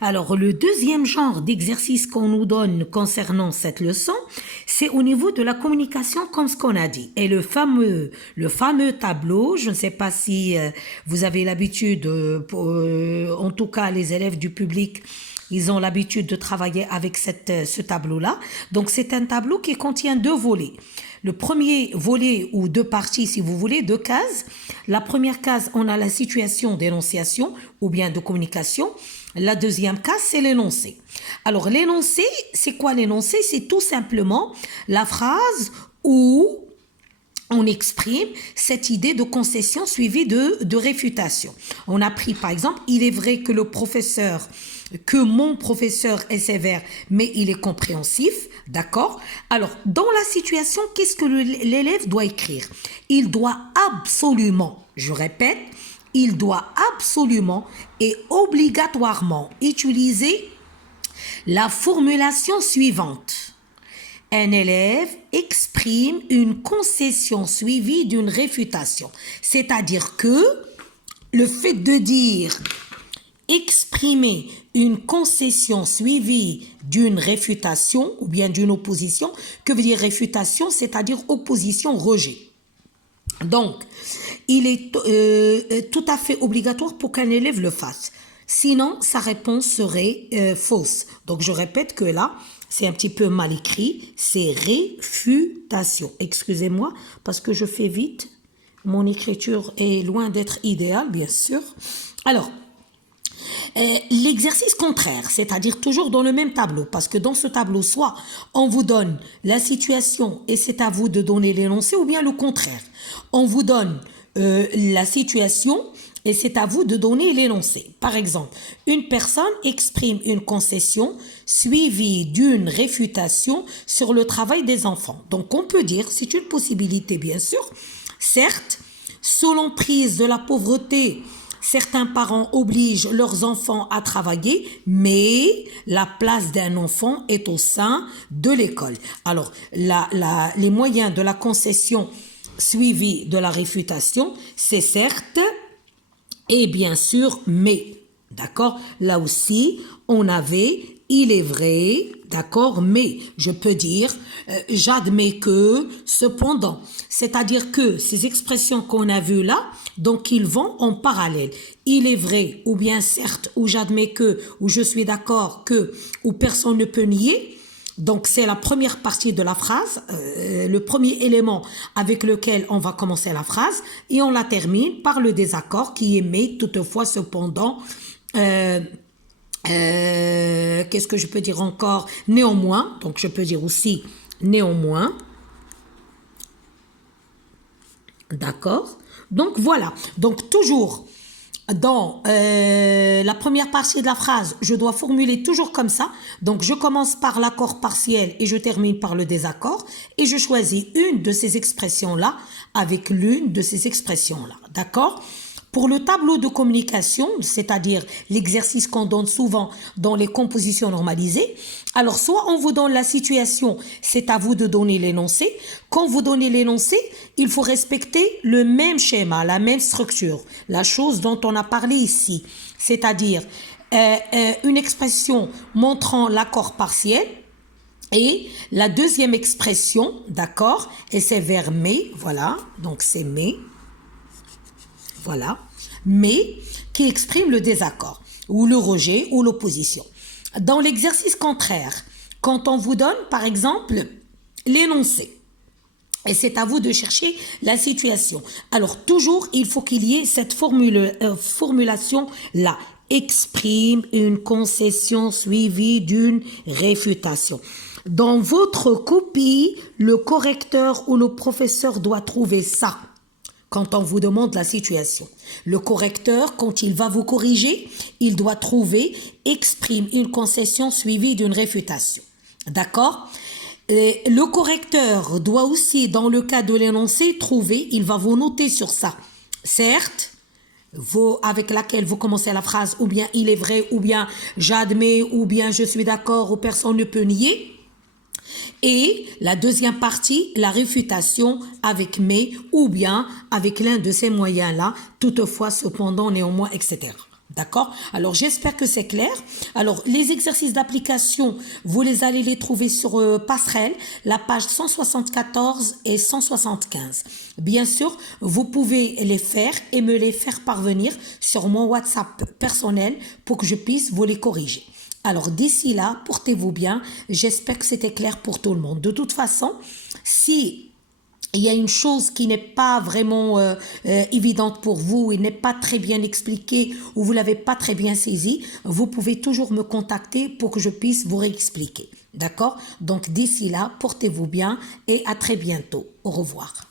Alors, le deuxième genre d'exercice qu'on nous donne concernant cette leçon, c'est au niveau de la communication, comme ce qu'on a dit. Et le fameux tableau, je ne sais pas si vous avez l'habitude, en tout cas les élèves du public, ils ont l'habitude de travailler avec ce tableau-là. Donc, c'est un tableau qui contient deux volets. Le premier volet, ou deux parties si vous voulez, deux cases. La première case, on a la situation d'énonciation ou bien de communication. La deuxième case, c'est l'énoncé. Alors l'énoncé, c'est quoi l'énoncé? C'est tout simplement la phrase où on exprime cette idée de concession suivie de réfutation. On a pris par exemple, il est vrai que mon professeur est sévère, mais il est compréhensif, d'accord? Alors, dans la situation, qu'est-ce que l'élève doit écrire? Il doit absolument, je répète, il doit absolument et obligatoirement utiliser la formulation suivante. Un élève exprime une concession suivie d'une réfutation. C'est-à-dire que le fait de dire exprimer une concession suivie d'une réfutation ou bien d'une opposition, que veut dire réfutation? C'est-à-dire opposition, rejet. Donc, il est tout à fait obligatoire pour qu'un élève le fasse. Sinon, sa réponse serait fausse. Donc, je répète que là, c'est un petit peu mal écrit. C'est réfutation. Excusez-moi, parce que je fais vite. Mon écriture est loin d'être idéale, bien sûr. Alors, l'exercice contraire, c'est-à-dire toujours dans le même tableau, parce que dans ce tableau, soit on vous donne la situation et c'est à vous de donner l'énoncé, ou bien le contraire. On vous donne la situation et c'est à vous de donner l'énoncé. Par exemple, une personne exprime une concession suivie d'une réfutation sur le travail des enfants. Donc on peut dire, c'est une possibilité bien sûr, certes, sous l'emprise de la pauvreté, certains parents obligent leurs enfants à travailler, mais la place d'un enfant est au sein de l'école. Alors, les moyens de la concession suivie de la réfutation, c'est certes et bien sûr, mais. D'accord? Là aussi, on avait, il est vrai, d'accord, mais je peux dire, j'admets que, cependant, c'est-à-dire que ces expressions qu'on a vues là, donc ils vont en parallèle. Il est vrai, ou bien certes, ou j'admets que, ou je suis d'accord que, ou personne ne peut nier. Donc c'est la première partie de la phrase, le premier élément avec lequel on va commencer la phrase, et on la termine par le désaccord qui est mais, toutefois, cependant, qu'est-ce que je peux dire encore? Néanmoins, donc je peux dire aussi néanmoins. D'accord? Donc voilà. Donc toujours dans la première partie de la phrase, je dois formuler toujours comme ça. Donc je commence par l'accord partiel et je termine par le désaccord. Et je choisis une de ces expressions-là avec l'une de ces expressions-là. D'accord? Pour le tableau de communication, c'est-à-dire l'exercice qu'on donne souvent dans les compositions normalisées, alors soit on vous donne la situation, c'est à vous de donner l'énoncé. Quand vous donnez l'énoncé, il faut respecter le même schéma, la même structure, la chose dont on a parlé ici, c'est-à-dire une expression montrant l'accord partiel. Et la deuxième expression, d'accord, et c'est vers mais, voilà, donc c'est mais. Voilà, mais qui exprime le désaccord, ou le rejet, ou l'opposition. Dans l'exercice contraire, quand on vous donne, par exemple, l'énoncé, et c'est à vous de chercher la situation. Alors, toujours, il faut qu'il y ait cette formulation-là. Exprime une concession suivie d'une réfutation. Dans votre copie, le correcteur ou le professeur doit trouver ça. Quand on vous demande la situation. Le correcteur, quand il va vous corriger, il doit trouver, exprime une concession suivie d'une réfutation. D'accord? Et le correcteur doit aussi, dans le cas de l'énoncé, trouver, il va vous noter sur ça. Certes, avec laquelle vous commencez la phrase, ou bien il est vrai, ou bien j'admets, ou bien je suis d'accord, ou personne ne peut nier. Et la deuxième partie, la réfutation avec mais ou bien avec l'un de ces moyens-là, toutefois, cependant, néanmoins, etc. D'accord? Alors, j'espère que c'est clair. Alors, les exercices d'application, vous allez les trouver sur Passerelle, la page 174 et 175. Bien sûr, vous pouvez les faire et me les faire parvenir sur mon WhatsApp personnel pour que je puisse vous les corriger. Alors, d'ici là, portez-vous bien. J'espère que c'était clair pour tout le monde. De toute façon, si il y a une chose qui n'est pas vraiment évidente pour vous, il n'est pas très bien expliqué ou vous l'avez pas très bien saisi, vous pouvez toujours me contacter pour que je puisse vous réexpliquer. D'accord? Donc d'ici là, portez-vous bien et à très bientôt. Au revoir.